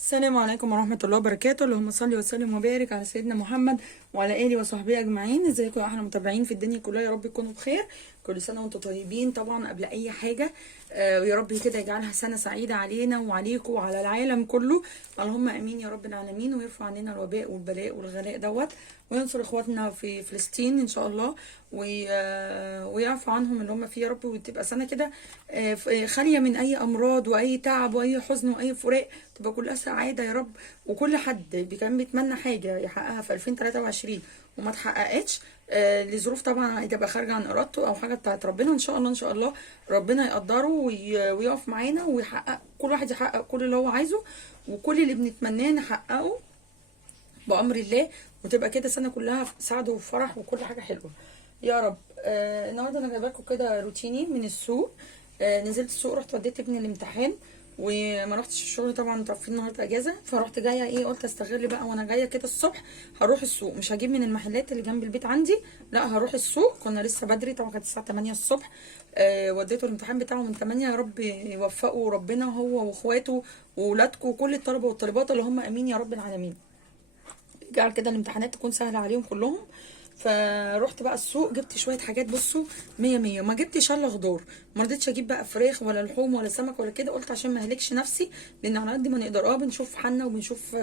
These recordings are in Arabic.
السلام عليكم ورحمة الله وبركاته. اللهم صل وسلم وبارك على سيدنا محمد وعلى آله وصحبه أجمعين. ازيكم يا أحلى متابعين في الدنيا كلها، يا رب تكونوا بخير. كل سنة وانتم طيبين طبعا قبل أي حاجة. ويا رب كده يجعلها سنة سعيدة علينا وعليكم وعلى العالم كله. اللهم آمين يا رب العالمين، ويرفع عننا الوباء والبلاء والغلاء دوت، وينصر اخواتنا في فلسطين ان شاء الله، ويعفو عنهم اللي هم فيه يا رب، وتبقى سنه كده خاليه من اي امراض واي تعب واي حزن واي فراق، تبقى كلها سعاده يا رب. وكل حد كان بيتمنى حاجه يحققها في 2023 وما تحققتش لظروف طبعا تبقى خارجه عن ارادته او حاجه بتاعت ربنا، ان شاء الله ان شاء الله ربنا يقدره ويقف معانا ويحقق، كل واحد يحقق كل اللي هو عايزه، وكل اللي بنتمناه نحققه بأمر الله، وتبقى كده سنة كلها سعد وفرح وكل حاجة حلوة يا رب. النهارده انا جايبه لكم كده روتيني من السوق. نزلت السوق، رحت وديت ابني الامتحان وما رحتش الشغل طبعا، انتوا عارفين النهارده اجازه، فرحت جايه قلت استغل بقى وانا جايه كده الصبح هروح السوق، مش هجيب من المحلات اللي جنب البيت عندي، لا هروح السوق. كنا لسه بدري طبعا، كانت الساعه 8 الصبح. وديته الامتحان بتاعه من 8، يا رب يوفقه ربنا هو واخواته واولادكم وكل الطلبه والطالبات، اللي هم امين يا رب العالمين. جعل كده الامتحانات تكون سهله عليهم كلهم. فروحت بقى السوق، جبت شويه حاجات، بصوا مية مية، ما جبتش الا خضار، ما رضيتش اجيب بقى فراخ ولا لحوم ولا سمك ولا كده، قلت عشان ما اهلكش نفسي، لان على قد ما نقدر بنشوف حالنا وبنشوف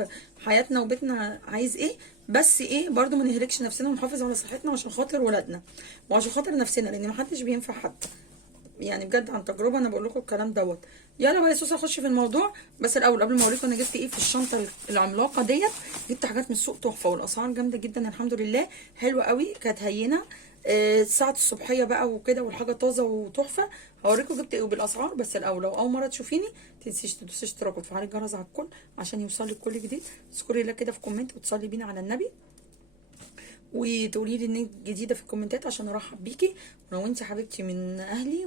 حياتنا وبيتنا عايز ايه، بس برضو ما نهلكش نفسنا ونحافظ على صحتنا عشان خاطر ولادنا وعشان خاطر نفسنا، لان ما حدش بينفع حد، يعني بجد عن تجربه انا بقول لكم الكلام دوت. يلا بقى يا سوسه اخش في الموضوع، بس الاول قبل ما اوريكم انا جبت ايه في الشنطه العملاقه ديت. جبت حاجات من السوق تحفه، والاسعار جامده جدا الحمد لله، حلوه قوي، كانت هينه. ساعه الصبحيه بقى وكده، والحاجه طازه وتحفه. هوريكم جبت ايه بالاسعار، بس الاول لو اول مره تشوفيني تنسيش تدوسي اشتراك وتفعلي الجرس على الكل عشان يوصلك كل جديد. اذكري الله كده في كومنت وتصلي بينا على النبي، وتقولي لي انك جديده في الكومنتات عشان ارحب بيكي. ولو انت حبيبتي من اهلي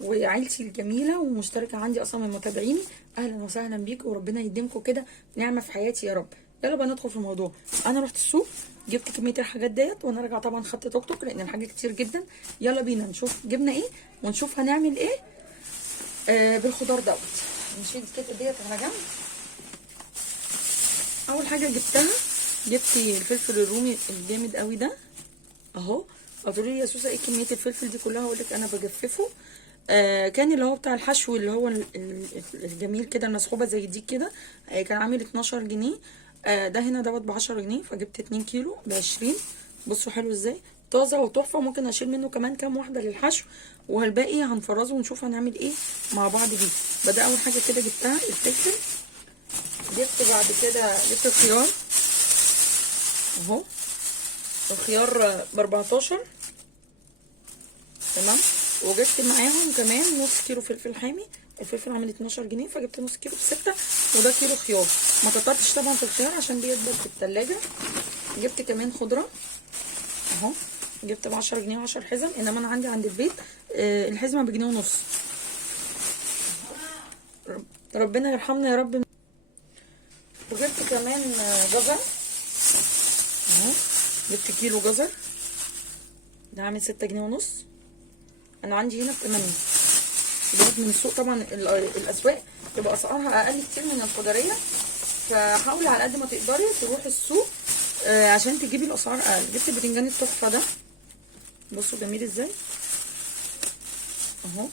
وعيلتي الجميله ومشتركه عندي اصلا من متابعيني، اهلا وسهلا بيكي، وربنا يديمكم كده نعمه في حياتي يا رب. يلا بقى ندخل في الموضوع. انا رحت السوق، جبت كميه الحاجات ديت، وانا راجعه طبعا خدت توك توك لان الحاجه كتير جدا. يلا بينا نشوف جبنا ايه ونشوف هنعمل ايه بالخضار دوت. نشيل كده ديت على جنب. اول حاجه جبتها، جبت الفلفل الرومي الجامد قوي ده اهو. هتقولي لي يا سوسه ايه كميه الفلفل دي كلها؟ هقول لك انا بجففه. كان اللي هو بتاع الحشو، اللي هو الجميل كده، المسحوبه زي دي كده، كان عامل 12 جنيه. ده هنا دوت ب 10 جنيه، فجبت 2 كيلو ب 20. بصوا حلو ازاي، طازه وتحفه. ممكن اشيل منه كمان كام واحده للحشو، والباقي هنفرزه ونشوف هنعمل ايه مع بعض بيه. بدأ اول حاجه كده جبتها الفلفل. جبت بعد كده جبت الخيار اهو، الخيار ب14 تمام. وجبت معاهم كمان نص كيلو فلفل حامي، الفلفل عامل 12 جنيه، فجبت نص كيلو ب6، وده كيلو خيار. ما كترتش طبعا في الخيار عشان بيدبل في التلاجة. جبت كمان خضرة اهو، جبت ب10 جنيه 10 حزم، انما انا عندي عند البيت الحزمة بجنيه ونص. ربنا يرحمنا يا رب. وجبت كمان جزر اهو، جبت كيلو جزر، ده عامل 6 جنيه ونص. انا عندي هنا ب8. جبت من السوق طبعا، الاسواق تبقى اسعارها اقل كتير من الخضريه، فحاولي على قد ما تقدري تروحي السوق عشان تجيبي الاسعار اقل. جبت البتنجان التحفه ده، بصوا جميل ازاي اهو،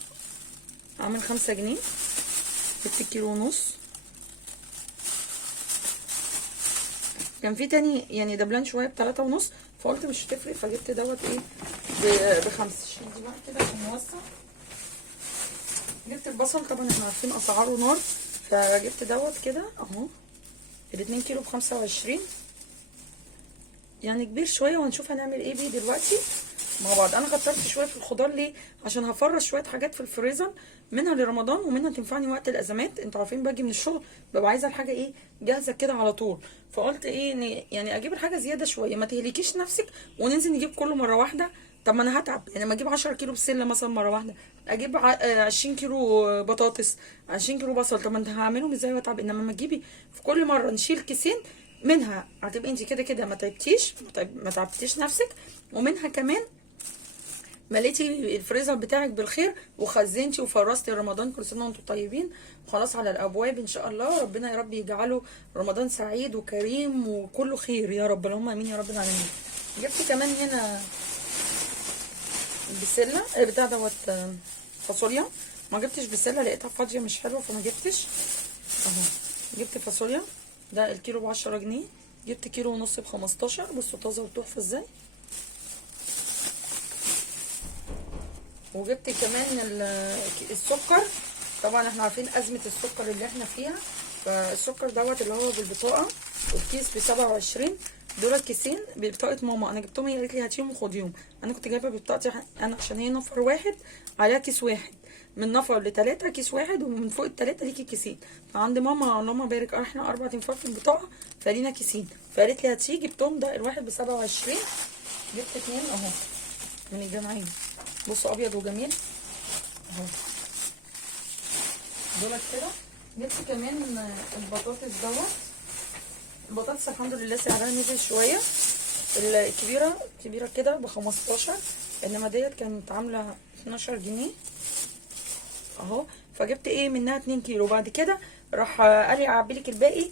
عامل 5 جنيه. جبت كيلو ونص. كان في تاني يعني دبلان شويه ب3.5، فقلت مش هتفرق، فجبت دوت ب5. شيل دي بقى كده عشان نوسع. جبت البصل، طبعا احنا عارفين اسعاره نار، فجبت دوت كده اهو، ال2 كيلو ب25، يعني كبير شويه، وهنشوف هنعمل ايه بيه دلوقتي مع بعض. انا كترت شويه في الخضار ليه؟ عشان هفرش شويه حاجات في الفريزر، منها لرمضان ومنها تنفعني وقت الازمات. انتوا عارفين باجي من الشغل ببقى عايزه الحاجه جاهزه كده على طول، فقلت يعني اجيب الحاجه زياده شويه، ما تهلكيش نفسك وننزل نجيب كله مره واحده. طب ما انا هتعب، يعني لما اجيب 10 كيلو بسله مثلا مره واحده، اجيب 20 كيلو بطاطس، 20 كيلو بصل، طب ما انت هعملهم ازاي واتعب؟ انما لما تجيبي في كل مره نشيل كيسين منها، هتبقي انت كده كده ما تعبتيش، ما تعبتيش نفسك، ومنها كمان مليتي الفريزر بتاعك بالخير وخزنتي وفرستي رمضان. كل سنه وانتم طيبين. خلاص على الابواب ان شاء الله. ربنا يا رب يجعله رمضان سعيد وكريم وكله خير يا رب، اللهم امين يا رب العالمين. جبت كمان هنا بسله بتاع دوت فاصوليا. ما جبتش بسله لقيتها فاضيه مش حلوه فما جبتش اهو. جبت فاصوليا، ده الكيلو ب10 جنيه. جبت كيلو ونص ب15. بصوا طازه وتحفه ازاي. وجبت كمان السكر. طبعا احنا عارفين ازمه السكر اللي احنا فيها، فالسكر دوت اللي هو بالبطاقه، الكيس ب27. دول كيسين ببطاقه ماما، انا جبتهم هي قالت لي هاتيهم وخديهم. انا كنت جايبه ببطاقتي انا عشان هي نفر واحد عليها كيس واحد، من نفر ل3 كيس واحد، ومن فوق ال3 ليكي كيسين. فعند ماما اللهم بارك احنا 4 تنفار في البطاقه فلينا كيسين، فقالت لي هاتيه. جبتهم، ده الواحد ب27. جبت 2 اهو من الجمعيه. بصوا ابيض وجميل اهو دولت كده. جبت كمان البطاطس دوت. البطاطس الحمد لله سعرها نزل شويه. الكبيره كبيره كده ب15، انما ديت كانت عامله 12 جنيه اهو. فجبت ايه منها 2 كيلو. بعد كده راح قال لي اعبي لك الباقي،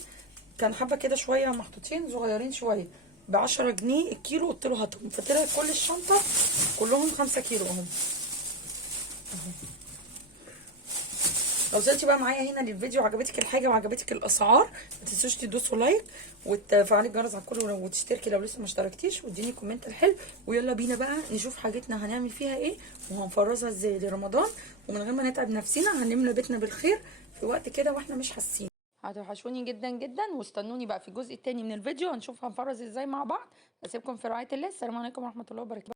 كان حبه كده شويه محطوطين صغيرين شويه ب10 جنيه الكيلو. قلت له هاتهم، فطلع كل الشنطه كلهم 5 كيلو اهو. لو وصلتي بقى معايا هنا للفيديو وعجبتك الحاجه وعجبتك الاسعار، ما تنسوش تدوسوا لايك وتفعلي الجرس على الكل وتشتركي لو لسه ما اشتركتيش، واديني كومنت الحلو. ويلا بينا بقى نشوف حاجتنا هنعمل فيها ايه وهنفرزها ازاي لرمضان، ومن غير ما نتعب نفسنا هنملى بيتنا بالخير في وقت كده واحنا مش حاسين. هتوحشوني جدا جدا، واستنوني بقى في الجزء الثاني من الفيديو هنشوف هنفرز ازاي مع بعض. اسيبكم في رعايه الله. السلام عليكم ورحمه الله وبركاته.